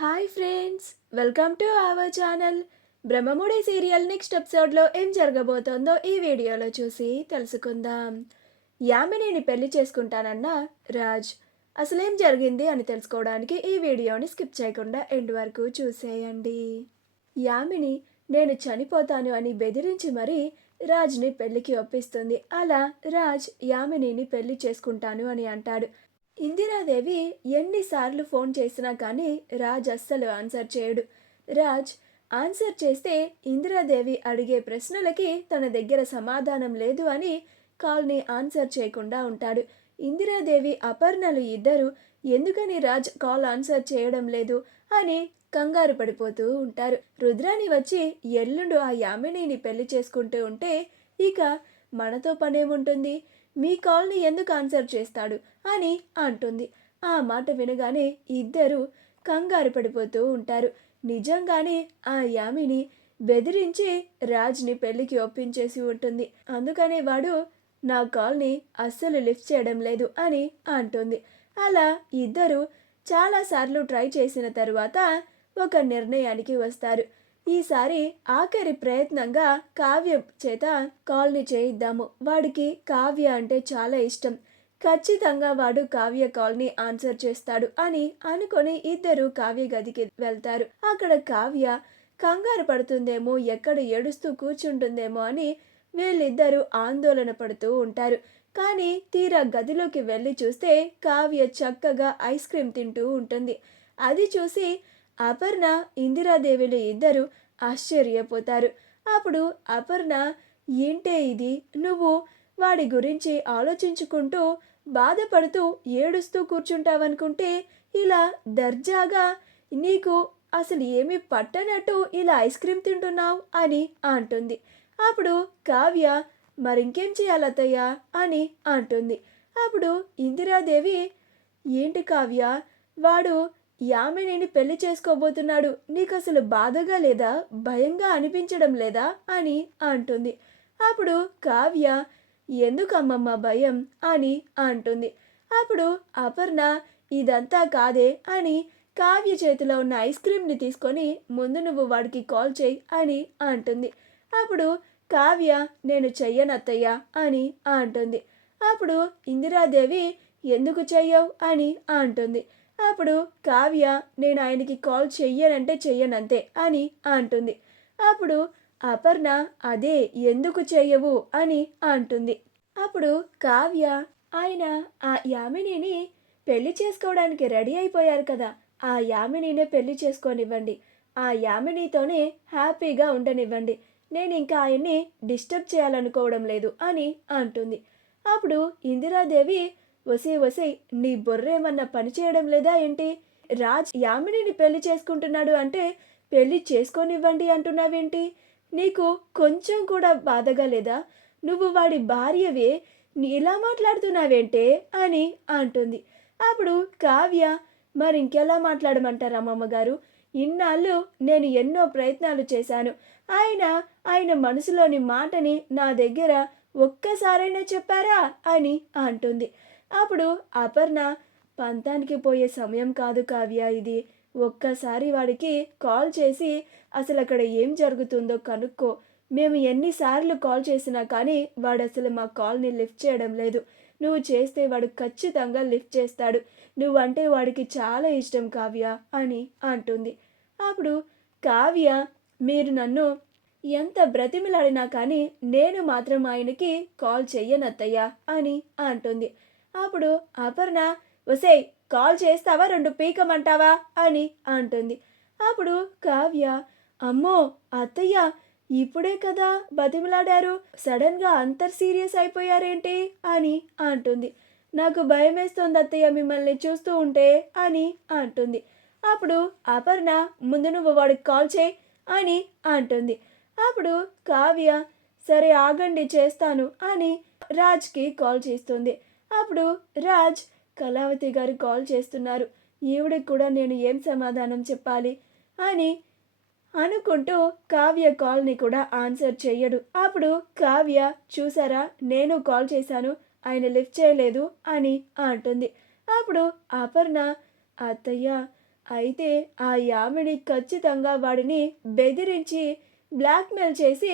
Hi friends, welcome to our channel. Brahmamudi serial next ఎపిసోడ్లో ఏం జరగబోతోందో ఈ వీడియోలో చూసి తెలుసుకుందాం. యామినిని పెళ్లి చేసుకుంటానన్న రాజ్ అసలేం జరిగింది అని తెలుసుకోవడానికి ఈ వీడియోని స్కిప్ చేయకుండా ఎండ్ వరకు చూసేయండి. యామిని నేను చనిపోతాను అని బెదిరించి మరీ రాజ్ని పెళ్లికి ఒప్పిస్తుంది. అలా రాజ్ యామినిని పెళ్లి చేసుకుంటాను అని అంటాడు. ఇందిరాదేవి ఎన్నిసార్లు ఫోన్ చేసినా కానీ రాజ్ అస్సలు ఆన్సర్ చేయడు. రాజ్ ఆన్సర్ చేస్తే ఇందిరాదేవి అడిగే ప్రశ్నలకి తన దగ్గర సమాధానం లేదు అని కాల్ని ఆన్సర్ చేయకుండా ఉంటాడు. ఇందిరాదేవి అపర్ణలు ఇద్దరు ఎందుకని రాజ్ కాల్ ఆన్సర్ చేయడం లేదు అని కంగారు పడిపోతూ ఉంటారు. రుద్రాని వచ్చి ఎల్లుండు ఆ యామినిని పెళ్లి చేసుకుంటూ ఉంటే ఇక మనతో పనేముంటుంది, మీ కాల్ని ఎందుకు ఆన్సర్ చేస్తాడు అని అంటుంది. ఆ మాట వినగానే ఇద్దరు కంగారు పడిపోతూ ఉంటారు. నిజంగానే ఆ యామిని బెదిరించి రాజ్ని పెళ్లికి ఒప్పించేసి ఉంటుంది. అందుకనే వాడు నా కాల్ని అస్సలు లిఫ్ట్ చేయడం లేదు అని అంటుంది. అలా ఇద్దరు చాలాసార్లు ట్రై చేసిన తరువాత ఒక నిర్ణయానికి వస్తారు. ఈసారి ఆఖరి ప్రయత్నంగా కావ్య చేత కాల్ని చేయిద్దాము, వాడికి కావ్య అంటే చాలా ఇష్టం, ఖచ్చితంగా వాడు కావ్య కాల్ని ఆన్సర్ చేస్తాడు అని అనుకొని ఇద్దరు కావ్య గదికి వెళ్తారు. అక్కడ కావ్య కంగారు పడుతుందేమో, ఎక్కడ ఏడుస్తూ కూర్చుంటుందేమో అని వీళ్ళిద్దరూ ఆందోళన పడుతూ ఉంటారు. కానీ తీరా గదిలోకి వెళ్ళి చూస్తే కావ్య చక్కగా ఐస్ క్రీమ్ తింటూ ఉంటుంది. అది చూసి అపర్ణ ఇందిరాదేవిలు ఇద్దరు ఆశ్చర్యపోతారు. అప్పుడు అపర్ణ, ఏంటే ఇది, నువ్వు వాడి గురించి ఆలోచించుకుంటూ బాధపడుతూ ఏడుస్తూ కూర్చుంటావనుకుంటే ఇలా దర్జాగా నీకు అసలు ఏమి పట్టనట్టు ఇలా ఐస్ క్రీమ్ తింటున్నావు అని అంటుంది. అప్పుడు కావ్య, మరింకేం చేయాలత్తయ్య అని అంటుంది. అప్పుడు ఇందిరాదేవి, ఏంటి కావ్య, వాడు యామినిని పెళ్లి చేసుకోబోతున్నాడు, నీకు అసలు బాధగా లేదా, భయంగా అనిపించడం లేదా అని అంటుంది. అప్పుడు కావ్య, ఎందుకమ్మమ్మ భయం అని అంటుంది. అప్పుడు అపర్ణ, ఇదంతా కాదే అని కావ్య చేతిలో ఉన్న ఐస్ క్రీమ్ని తీసుకొని ముందు నువ్వు వాడికి కాల్ చేయి అని అంటుంది. అప్పుడు కావ్య, నేను చెయ్యనత్తయ్య అని అంటుంది. అప్పుడు ఇందిరాదేవి, ఎందుకు చెయ్యవు అని అంటుంది. అప్పుడు కావ్య, నేను ఆయనకి కాల్ చెయ్యనంటే చెయ్యనంతే అని అంటుంది. అప్పుడు అపర్ణ, అదే ఎందుకు చెయ్యవు అని అంటుంది. అప్పుడు కావ్య, ఆయన ఆ యామినిని పెళ్లి చేసుకోవడానికి రెడీ అయిపోయారు కదా, ఆ యామినినే పెళ్లి చేసుకోనివ్వండి, ఆ యామినితోనే హ్యాపీగా ఉండనివ్వండి, నేను ఇంకా ఆయన్ని డిస్టర్బ్ చేయాలనుకోవడం లేదు అని అంటుంది. అప్పుడు ఇందిరాదేవి, వసే వసే, నీ బొర్రేమన్నా పని చేయడం లేదా ఏంటి, రాజ్ యామినిని పెళ్లి చేసుకుంటున్నాడు అంటే పెళ్లి చేసుకోనివ్వండి అంటున్నావేంటి, నీకు కొంచెం కూడా బాధగా లేదా, నువ్వు వాడి భార్యవే, ఇలా మాట్లాడుతున్నావేంటే అని అంటుంది. అప్పుడు కావ్య, మరింకెలా మాట్లాడమంటారా అమ్మమ్మగారు, ఇన్నాళ్ళు నేను ఎన్నో ప్రయత్నాలు చేశాను, ఆయన మనసులోని మాటని నా దగ్గర ఒక్కసారైనా చెప్పారా అని అంటుంది. అప్పుడు అపర్ణ, పంతానికి పోయే సమయం కాదు కావ్య ఇది, ఒక్కసారి వాడికి కాల్ చేసి అసలు అక్కడ ఏం జరుగుతుందో కనుక్కో, మేము ఎన్నిసార్లు కాల్ చేసినా కానీ వాడు అసలు మా కాల్ని లిఫ్ట్ చేయడం లేదు, నువ్వు చేస్తే వాడు ఖచ్చితంగా లిఫ్ట్ చేస్తాడు, నువ్వంటే వాడికి చాలా ఇష్టం కావ్య అని అంటుంది. అప్పుడు కావ్య, మీరు నన్ను ఎంత బ్రతిమిలాడినా కానీ నేను మాత్రం ఆయనకి కాల్ చెయ్యనత్తయ్యా అని అంటుంది. అప్పుడు అపర్ణ, ఒసేయ్, కాల్ చేస్తావా రెండు పీకమంటావా అని అంటుంది. అప్పుడు కావ్య, అమ్మో అత్తయ్య, ఇప్పుడే కదా బతిమిలాడారు, సడన్గా అంత సీరియస్ అయిపోయారేంటి అని అంటుంది. నాకు భయమేస్తోంది అత్తయ్య మిమ్మల్ని చూస్తూ ఉంటే అని అంటుంది. అప్పుడు అపర్ణ, ముందు నువ్వు వాడికి కాల్ చేయి అని అంటుంది. అప్పుడు కావ్య, సరే ఆగండి చేస్తాను అని రాజ్కి కాల్ చేస్తుంది. అప్పుడు రాజ్, కళావతి గారు కాల్ చేస్తున్నారు, ఈవిడికి కూడా నేను ఏం సమాధానం చెప్పాలి అని అనుకుంటూ కావ్య కాల్ని కూడా ఆన్సర్ చెయ్యడు. అప్పుడు కావ్య, చూసారా నేను కాల్ చేశాను, ఆయన లిఫ్ట్ చేయలేదు అని అంటుంది. అప్పుడు అపర్ణ, అత్తయ్య అయితే ఆ యామిని ఖచ్చితంగా వాడిని బెదిరించి బ్లాక్మెయిల్ చేసి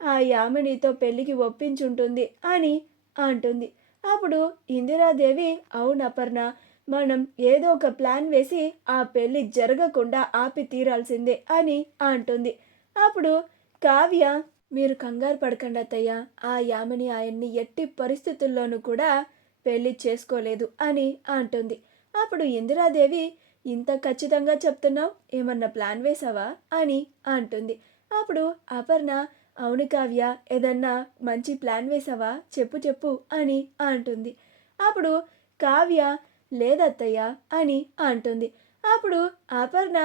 ఆ యామినితో పెళ్లికి ఒప్పించుంటుంది అని అంటుంది. అప్పుడు ఇందిరాదేవి అవును అపర్ణ, మనం ఏదో ఒక ప్లాన్ వేసి ఆ పెళ్లి జరగకుండా ఆపి తీరాల్సిందే అని అంటుంది. అప్పుడు కావ్య మీరు కంగారు పడకండి అత్తయ్య, ఆ యామిని ఆయన్ని ఎట్టి పరిస్థితుల్లోనూ కూడా పెళ్లి చేసుకోలేదు అని అంటుంది. అప్పుడు ఇందిరాదేవి ఇంత ఖచ్చితంగా చెప్తున్నావు, ఏమన్నా ప్లాన్ వేసావా అని అంటుంది. అప్పుడు అపర్ణ అవును కావ్య, ఏదన్నా మంచి ప్లాన్ వేసావా చెప్పు చెప్పు అని అంటుంది. అప్పుడు కావ్య లేదత్తయ్య అని అంటుంది. అప్పుడు అపర్ణ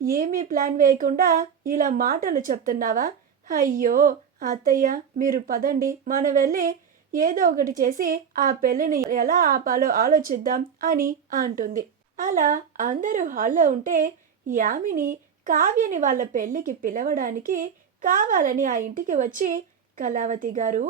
ఏమీ ప్లాన్ వేయకుండా ఇలా మాటలు చెప్తున్నావా, అయ్యో అత్తయ్య మీరు పదండి మనం వెళ్ళి ఏదో ఒకటి చేసి ఆ పెళ్ళిని ఎలా ఆపాలో ఆలోచిద్దాం అని అంటుంది. అలా అందరూ హాల్లో ఉంటే యామిని కావ్యని వాళ్ళ పెళ్ళికి పిలవడానికి కావాలని ఆ ఇంటికి వచ్చి కళావతి గారు,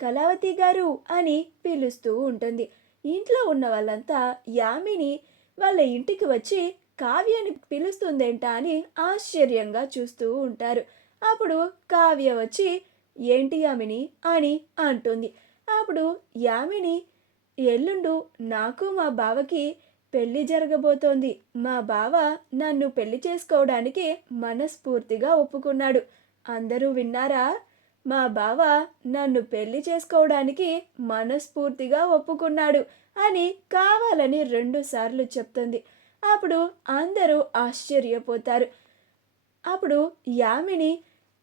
కళావతి గారు అని పిలుస్తూ ఉంటుంది. ఇంట్లో ఉన్న వాళ్ళంతా యామిని వాళ్ళ ఇంటికి వచ్చి కావ్యని పిలుస్తుందేంటా అని ఆశ్చర్యంగా చూస్తూ ఉంటారు. అప్పుడు కావ్య వచ్చి ఏంటి యామిని అని అంటుంది. అప్పుడు యామిని ఎల్లుండు నాకు మా బావకి పెళ్లి జరగబోతోంది. మా బావ నన్ను పెళ్లి చేసుకోవడానికి మనస్ఫూర్తిగా ఒప్పుకున్నాడు. అందరూ విన్నారా? మా బావ నన్ను పెళ్లి చేసుకోవడానికి మనస్ఫూర్తిగా ఒప్పుకున్నాడు అని కావాలని 2 సార్లు చెప్తుంది. అప్పుడు అందరూ ఆశ్చర్యపోతారు. అప్పుడు యామిని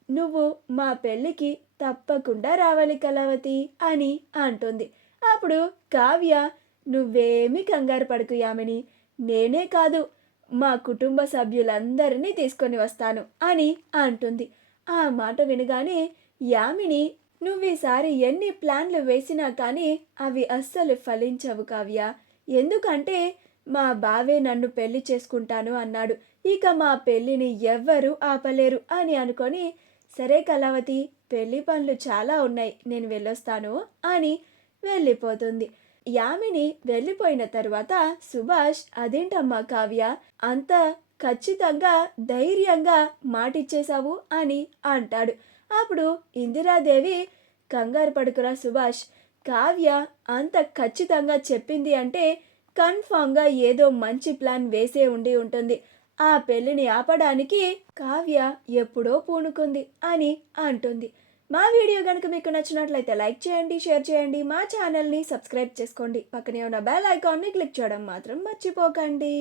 నువ్వు మా పెళ్ళికి తప్పకుండా రావాలి కళావతి అని అంటుంది. అప్పుడు కావ్య నువ్వేమీ కంగారు పడకు యామిని, నేనే కాదు మా కుటుంబ సభ్యులందరినీ తీసుకొని వస్తాను అని అంటుంది. ఆ మాట వినగానే యామిని నువ్వీసారి ఎన్ని ప్లాన్లు వేసినా కానీ అవి అస్సలు ఫలించవు కావ్య, ఎందుకంటే మా బావే నన్ను పెళ్లి చేసుకుంటాను అన్నాడు, ఇక మా పెళ్ళిని ఎవ్వరూ ఆపలేరు అని అనుకొని సరే కళావతి, పెళ్లి పనులు చాలా ఉన్నాయి, నేను వెళ్ళొస్తాను అని వెళ్ళిపోతుంది. యామిని వెళ్ళిపోయిన తరువాత సుభాష్ అదేంటమ్మా కావ్య, అంత ఖచ్చితంగా ధైర్యంగా మాటిచ్చేశావు అని అంటాడు. అప్పుడు ఇందిరాదేవి కంగారు పడుకురా సుభాష్, కావ్య అంత ఖచ్చితంగా చెప్పింది అంటే కన్ఫామ్గా ఏదో మంచి ప్లాన్ వేసే ఉండి ఉంటుంది. ఆ పెళ్ళిని ఆపడానికి కావ్య ఎప్పుడో పూనుకుంది అని అంటుంది. మా వీడియో కనుక మీకు నచ్చినట్లయితే లైక్ చేయండి, షేర్ చేయండి, మా ఛానల్ని సబ్స్క్రైబ్ చేసుకోండి, పక్కనే ఉన్న బెల్ ఐకాన్ని క్లిక్ చేయడం మాత్రం మర్చిపోకండి.